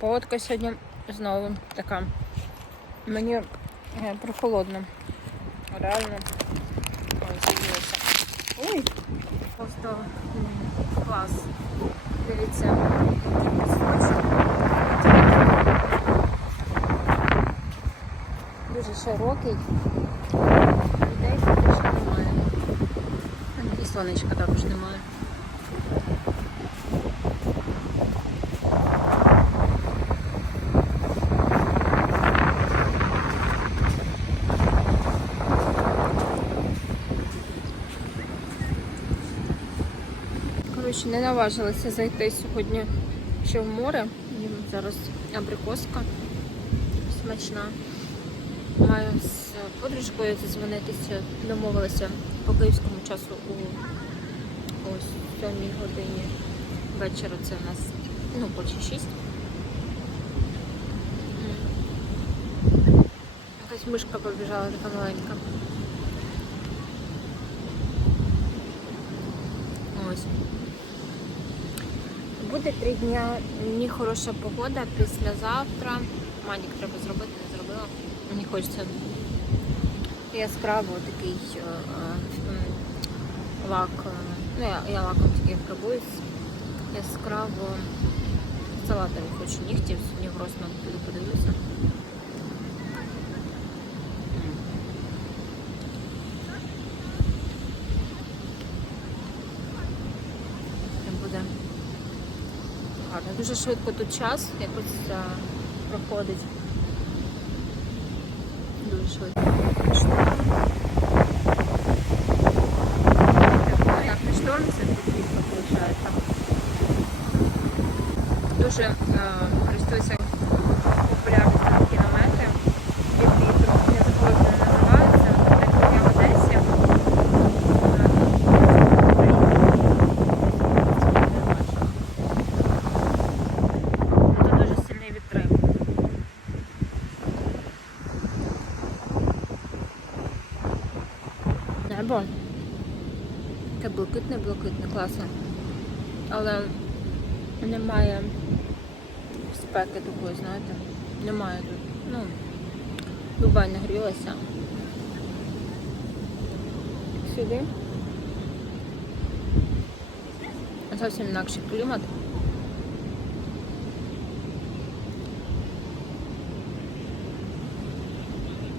Погодка сьогодні знову така. Мені е, прохолодно. Реально. Ой. Ой! Просто клас. Дивіться. Дуже широкий. Людей практично немає. І сонечка також немає. Коротше, не наважилася зайти сьогодні ще в море. Їм зараз абрикоска смачна. Маю з подружкою задзвонитися, домовилася по київському часу у ось 7 годині вечора. Це у нас ну, почти 6. Якась мишка побіжала така маленька. Ось. Буде три дня, мені хороша погода післязавтра. Манік треба зробити, не зробила. Мені хочеться яскраво такий е, е, лак. е, Ну, я, я лаком тільки фарбуюсь. Яскраво салатові хочу нігтів. Сьогодні в Росман піду подивлюся. Це буде гарно. Дуже швидко тут час якось а, проходить. Дуже швидко. Ну, як не шторм, це тут рідко виходить. Дуже е, користуюся популярністю такі намети. Від вітру. Я забула, як вони називаються. Так як я в Одесі. Тут дуже сильний вітри. Небо. Таке блакитне, блакитне, класно. Але немає спеки такої, знаєте. Немає тут. Ну, Дубай нагрілася. Сюди. Зовсім інакший клімат.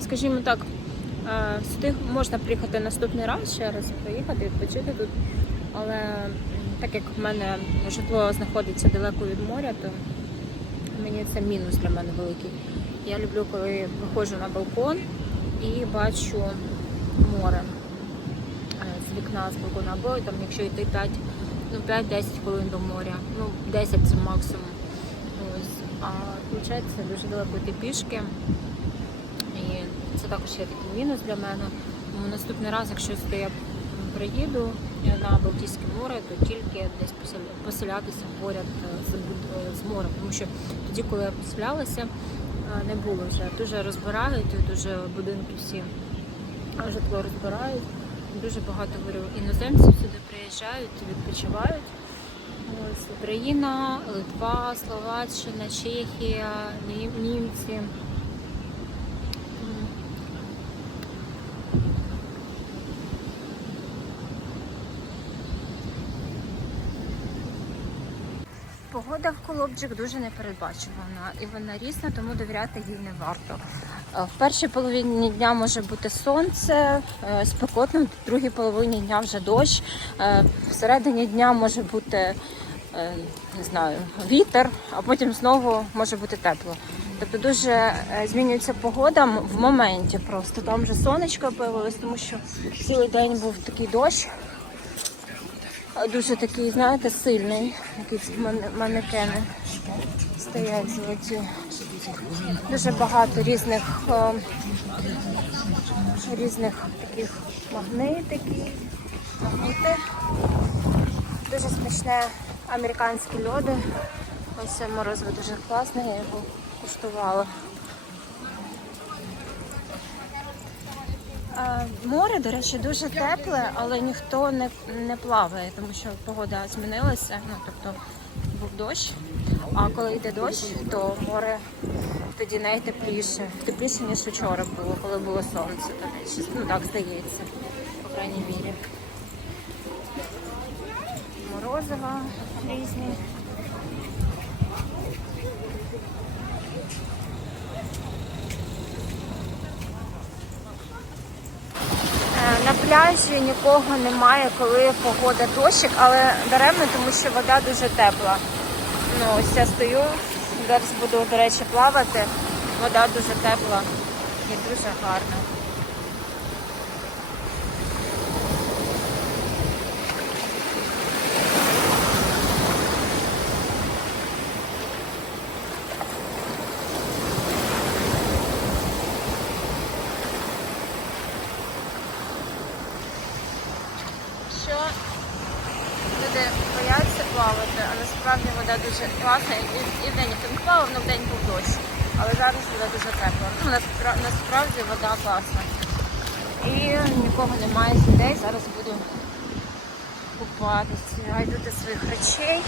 Скажімо так, сюди можна приїхати наступний раз ще раз приїхати, відпочити тут. Але так як в мене житло знаходиться далеко від моря, то мені це мінус для мене великий. Я люблю, коли виходжу на балкон і бачу море е, з вікна з балкона, або там, якщо йти 5, ну 5-10 хвилин до моря, ну 10 це максимум. Ось. А виходить, дуже далеко йти пішки. Це також є такий мінус для мене. Наступний раз, якщо сюди я приїду на Балтійське море, то тільки десь поселя- поселятися поряд е, з, е, морем. Тому що тоді, коли я поселялася, е, не було вже. Дуже розбирають, дуже будинки всі житло розбирають. Дуже багато говорю, іноземців сюди приїжджають, відпочивають. Україна, Литва, Словаччина, Чехія, Нім- німці. Погода в Колобджик дуже непередбачувана і вона різна, тому довіряти їй не варто. Е, В першій половині дня може бути сонце, е, спекотно, в другій половині дня вже дощ. е, Всередині дня може бути не знаю, вітер, а потім знову може бути тепло. Тобто дуже змінюється погода в моменті просто. Там вже сонечко появилось, тому що цілий день був такий дощ. Дуже такий, знаєте, сильний. Якісь манекени стоять золоті. Дуже багато різних е, різних таких магнитиків, магніти. Дуже смачне американські льоди. Ось морозиво дуже класне, я його куштувала. Море, до речі, дуже тепле, але ніхто не, не плаває, тому що погода змінилася. Ну, тобто був дощ. А коли йде дощ, то море тоді найтепліше. Тепліше, ніж вчора було, коли було сонце. Тоді. Ну так здається, по крайній мірі. Морозива різні. Е, На пляжі нікого немає, коли погода дощик, але даремно, тому що вода дуже тепла. Ну, ось я стою, зараз буду, до речі, плавати. Вода дуже тепла і дуже гарна. Що люди бояться плавати, а насправді вода дуже класна. І, ніхто не плавав, але вдень був дощ. Але зараз вода дуже тепла. Ну, насправді вода класна. І нікого немає людей. Зараз буду купатися. Я до своїх речей.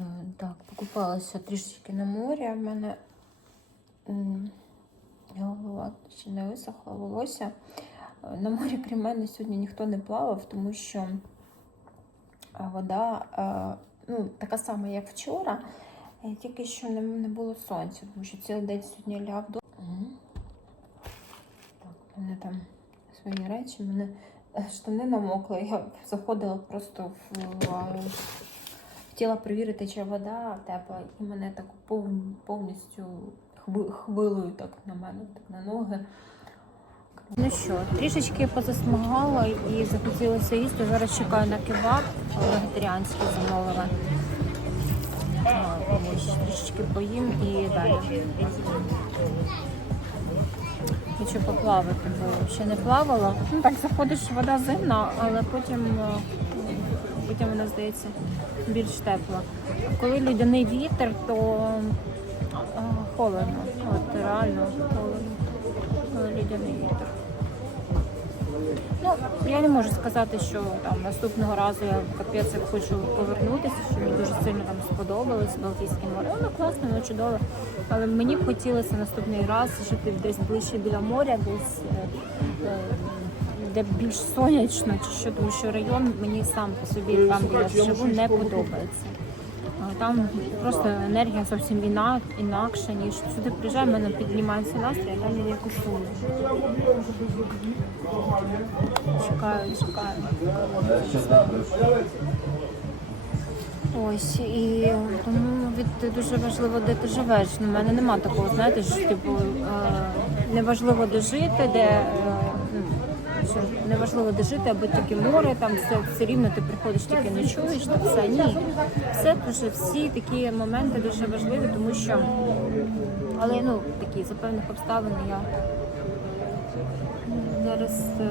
Е, Так, покупалася трішечки на морі. В мене голова ще не висохла волосся. На морі крім мене сьогодні ніхто не плавав, тому що вода ну, така сама, як вчора, е, тільки що не, було сонця, тому що цілий день сьогодні ляв до. Так, у мене там свої речі, у мене е, штани намокли. Я заходила просто в, в хотіла перевірити, чи вода тепла, і мене так повністю хвилою так на мене, так на ноги. Ну що, трішечки позасмагала і захотілося їсти. Зараз чекаю на кебаб вегетаріанський замовила. Трішечки поїм і далі. Хочу поплавати, бо ще не плавала. Ну так заходиш, вода зимна, але потім, е, потім вона здається більш тепла. Коли людяний вітер, то е, холодно. От реально холодно. Людяний вітер. Ну, я не можу сказати, що там наступного разу я капець як хочу повернутися, що мені дуже сильно там сподобалось Балтійське море. Воно класно, воно чудове. Але мені б хотілося наступний раз жити десь ближче біля моря, десь е, е, де більш сонячно, чи що, тому що район мені сам по собі там, де я живу, не подобається. Там просто енергія зовсім іна, інакша, ніж сюди приїжджаю, в мене піднімається настрій, а там я сумно. Чекаю, чекаю. Ось і тому від дуже важливо, де ти живеш. У мене нема такого, знаєте, що типу е, неважливо де жити, де е, ну, що неважливо де жити, аби тільки море, там все, все рівно ти приходиш, тільки не чуєш, та все ні. Все дуже всі такі моменти дуже важливі, тому що але ну такі за певних обставин я зараз е,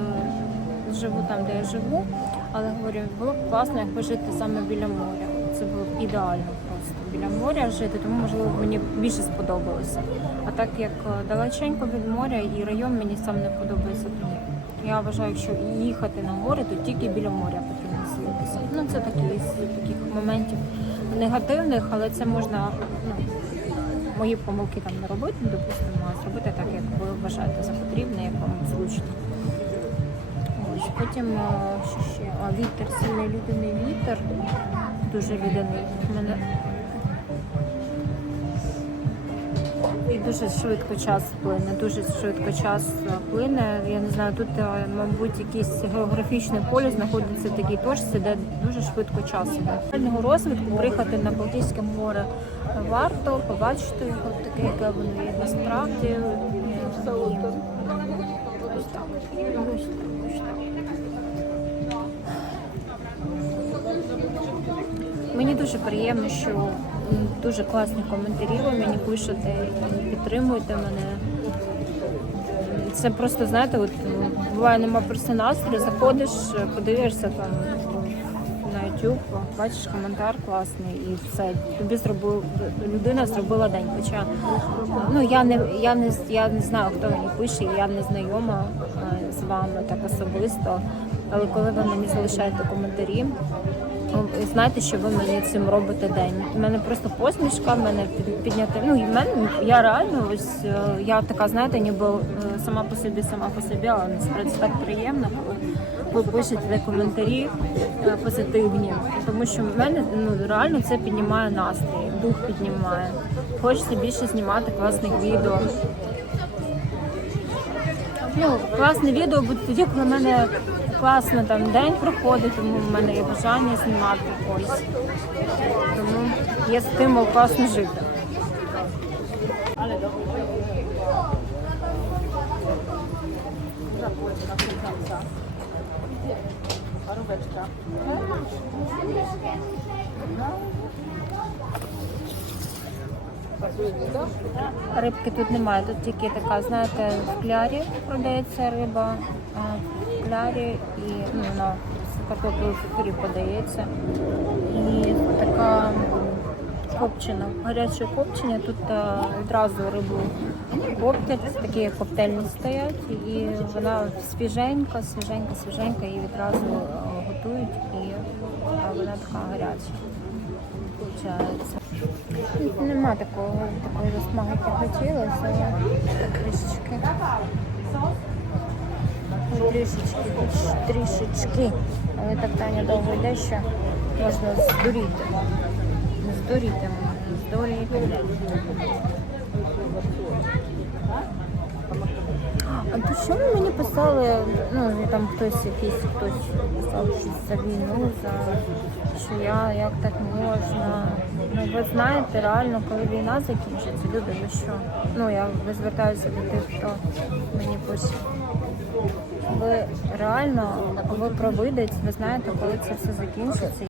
живу там, де я живу, але говорю, було б класно, якби жити саме біля моря. Це було б ідеально просто біля моря жити, тому можливо мені більше сподобалося. А так як е, далеченько від моря і район мені сам не подобається, то я вважаю, що їхати на море, то тільки біля моря потрібно селитися. Ну це такі з таких моментів негативних, але це можна ну, мої помилки там не робити, допустимо, а зробити так, як ви вважаєте за потрібне, як вам зручно. Ось потім е, що ще? А, вітер, сильний людяний вітер, дуже людяний. Дуже швидко час плине, дуже швидко час е, плине. Я не знаю, тут, е, мабуть, якийсь географічний поле знаходиться в такій точці, де дуже швидко час іде. Розвитку приїхати на Балтійське море варто, побачити його таке, яке воно є насправді. Мені дуже приємно, що дуже класні коментарі ви мені пишете і підтримуєте мене. Це просто, знаєте, от буває нема просто настрою, заходиш, подивишся там на YouTube, бачиш коментар класний і все. Тобі зробив людина зробила день. Хоча ну я не я не я не знаю, хто мені пише, я не знайома е, з вами так особисто. Але коли ви мені залишаєте коментарі, ви знаєте, що ви мені цим робите день. У мене просто посмішка, в мене під- підняти. Ну і мене я реально ось е, я така, знаєте, ніби е, сама по собі, сама по собі, але насправді так приємно, коли ви пишете коментарі е, позитивні. Тому що в мене ну реально це піднімає настрій, дух піднімає. Хочеться більше знімати класних відео. Ну, класне відео буде тоді, коли мене класно там день проходить, тому в мене є бажання знімати ось. Тому є стимул класно жити. Рибки тут немає, тут тільки така, знаєте, в клярі продається риба, в клярі і ну, вона з картоплею подається. І така копчена, гаряче копчення. Тут е, відразу рибу коптять, такі коктейльні стоять, і вона свіженька, свіженька, свіженька, і відразу готують, вона така гаряча. Получається. Нема такого такої засмаги, як хотілося, але трішечки. Трішечки, трішечки. Але так Таня довго йде, що можна здуріти. Здуріти здуріти. А то що ви мені писали? Ну, там хтось якийсь хтось писав щось за війну, за що я як так можна. Ну ви знаєте, реально, коли війна закінчиться, люди, ви що? Ну я звертаюся до тих, хто мені пише. Ви реально, ви провидець, ви знаєте, коли це все закінчиться.